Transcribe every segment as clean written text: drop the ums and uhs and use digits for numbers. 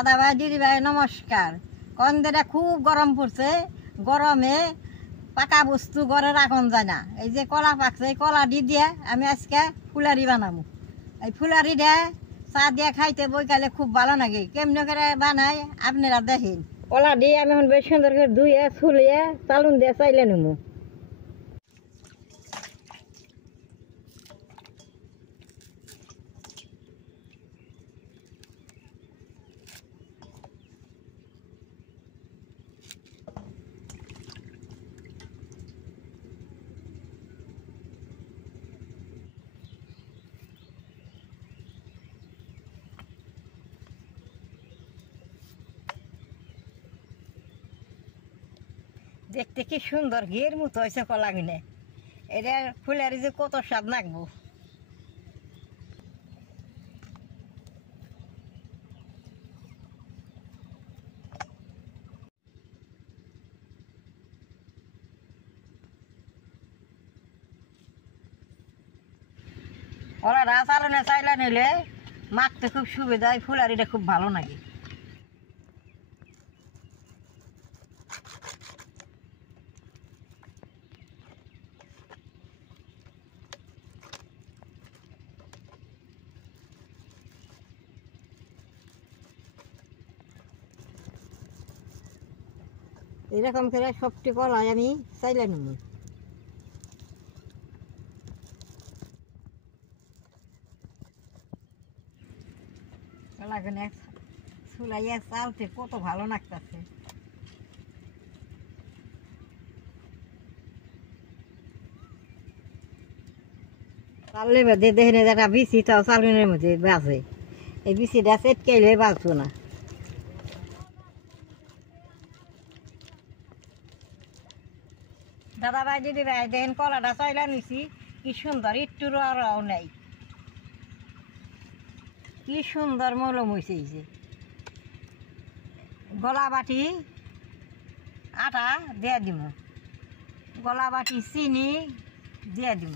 দাদা ভাই দিদি ভাই নমস্কার। কন্দেটা খুব গরম পড়ছে, গরমে পাকা বস্তু ঘরে রাখন যায় না। এই যে কলা পাকছে, এই কলা দিয়ে আমি আজকে ফুলারি বানাবো। এই ফুলারি দিয়ে চা দিয়ে খাইতে বইকালে খুব ভালো লাগে। কেমনে করে বানাই আপনারা দেখেন। কলা দিয়ে আমি এখন বেশ সুন্দর করে ধুয়ে ছুলিয়ে চালুন দিয়ে চাইলে নেবো। দেখতে কি সুন্দর ঘির মতো হয়েছে কলা কিনে। এটা ফুলের যে কত স্বাদ নাকবো। কলাটা চালনে চাইলে নিলে মাখতে খুব সুবিধা, ফুলারিটা খুব ভালো লাগে। এরকম করে সবটি কলাই আমি চাইলে নেব। কলাগুলো চুলাইয়া চালতে কত ভালো লাগতেছে। চাললে বাদে দেখেন একটা বিচিটাও চালনের মধ্যে বাজে। এই বিচিটা চেটকাইলে বাজবো না। দাদা ভাই দিদি ভাই দেখেন কলাটা চাইলা নিছি কি সুন্দর, একটু রাও নাই, কি সুন্দর মলম হয়েছে। গলা বাটি আটা দিয়ে দিব, গলা বাটি চিনি দিয়ে দিব,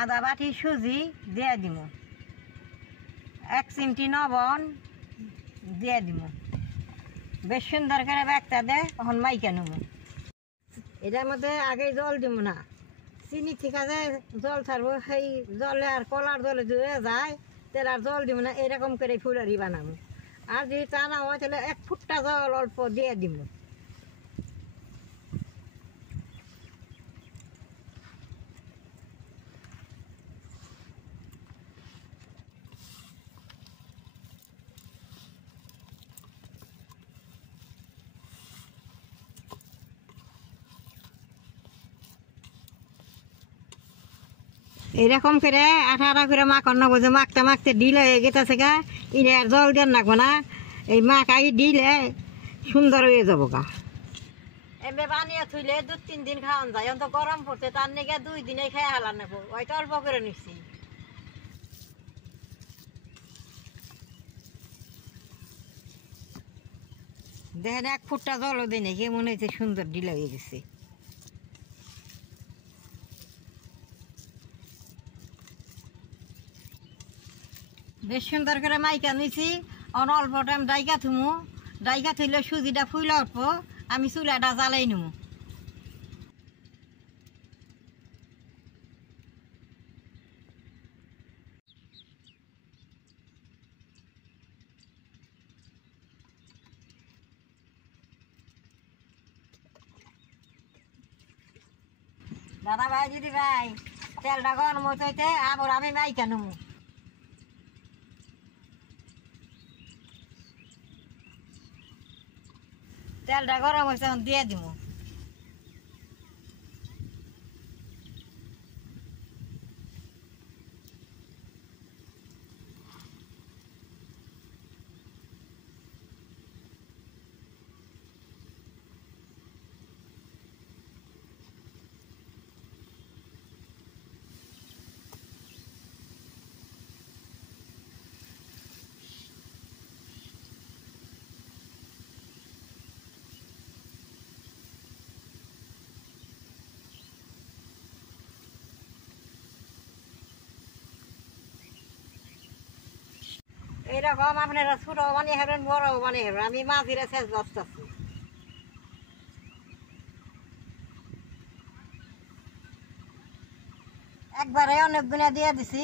আধা বাটি সুজি দিয়ে দিব, 1 চিমটি লবণ দিয়ে দিব। বেশ সুন্দর করে ব্যাগটা দে তখন মাইকা নেব। এটার মধ্যে আগে জল দিব না, চিনি ঠিক আছে জল ছাড়বো। সেই জলে আর কলার জলে ধুয়ে যায় তাহলে আর জল দিব না। এরকম করে ফুলারি বানাবো। আর যদি তা না হয় তাহলে 1 ফুটটা জল অল্প দিয়ে দিব। এরকম করে আঠা করে মাখন নেবো, যে মাখতে মাখতে দিলে হয়ে গেছে গা। এটা আর জল দেন রাখবো না, এই মাখাই দিলে সুন্দর হয়ে যাবো গা। এমনি বানিয়ে থুইলে 2-3 দিন খাওয়ান যায়। এখন তো গরম পড়ছে, তার নিকে 2 দিনে খেয়ে হালা নেবো। হয়তো অল্প করে নিচ্ছি। দেখেন 1 ফুটটা জলও দিই নাকি, মনে হচ্ছে সুন্দর ঢিলা হয়ে গেছে। বেশ সুন্দর করে মাইকা নিছি। অল্প টাইম ডাইকা থুমু, ডাইকা থইলে সুজিটা ফুইলা উঠবো। আমি চুলাটা জ্বালাই নেবো। দাদা ভাই দিদি ভাই তেলটা গরম হইতে আবার আমি মাইকা নেবো। তেলটা গরম হয়েছে এখন দিয়ে দিব। কম আপনারা ছোট বানিয়ে খাবেন, বড় বানিয়ে খাবেন, আমি মাঝিরা শেষ বাঁচতেছি। একবারে অনেক গুণা দিয়ে দিছি,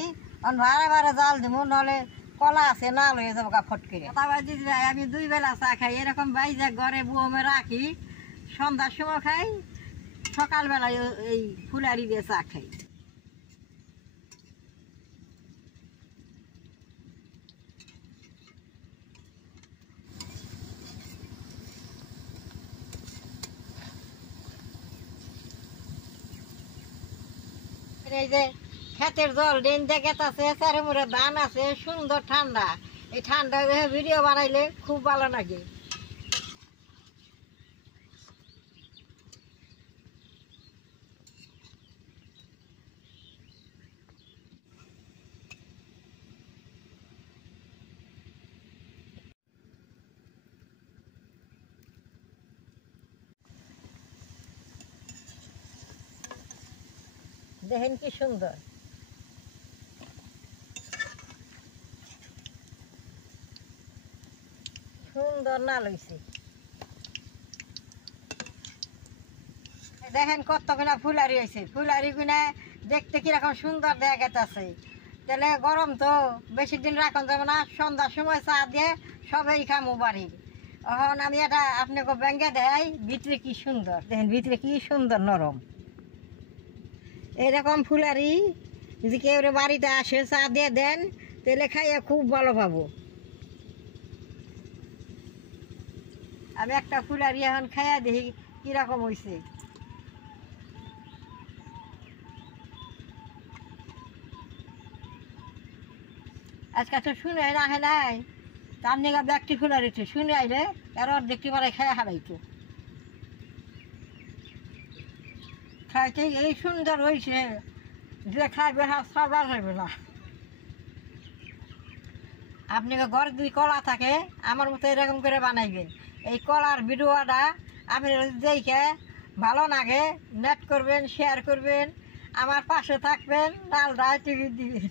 ভাড়া ভাড়া জাল দিব, নাহলে কলা আছে না লয়ে যাবো গা ফট করে। আমি 2 বেলা চা খাই, এরকম বাইজা ঘরে বুমে রাখি, সন্ধ্যার সময় খাই, সকালবেলায় এই ফুলারি দিয়ে চা খাই। এই যে ক্ষেতের জল ডেন দেখে আছে, চারিমুড়ে ধান আছে, সুন্দর ঠান্ডা। এই ঠান্ডা ভিডিও বানাইলে খুব ভালো লাগে। দেখেন কি সুন্দর, সুন্দর না লইছে। দেখেন কতগুলা ফুলারি হয়েছে, ফুলারি গুনা দেখতে কিরকম সুন্দর দেখা গেছে। তাহলে গরম তো বেশি দিন রাখন যাবে না, সন্ধ্যার সময় চা দিয়ে সবাই খামো বাড়ি। এখন আমি এটা আপনাকে ব্যাঙ্গে দেয়, ভিতরে কি সুন্দর দেখেন, ভিতরে কি সুন্দর নরম। এরকম ফুলারি যদি কেউ বাড়িতে আসে চা দিয়ে দেন, তাহলে খাইয়ে খুব ভালো পাবো। আমি একটা ফুলারি এখন খাইয়া দেখি কিরকম হয়েছে। আজকে তো শুনে রাখে নাই, তার নিগা ব্যক্তি ফুলারিতে শুনে আইলে আর অর্ধেকটি পরে খেয়ে হারাইতো। খাইতে এই সুন্দর হয়েছে যে খাইবে সবার খাইবে না। আপনি ঘরে যদি কলা থাকে আমার মতো এরকম করে বানাইবেন। এই কলার ভিডিওটা আপনি দেখে ভালো লাগে নেট করবেন, শেয়ার করবেন, আমার পাশে থাকবেন, ডাল টিভি দিবেন।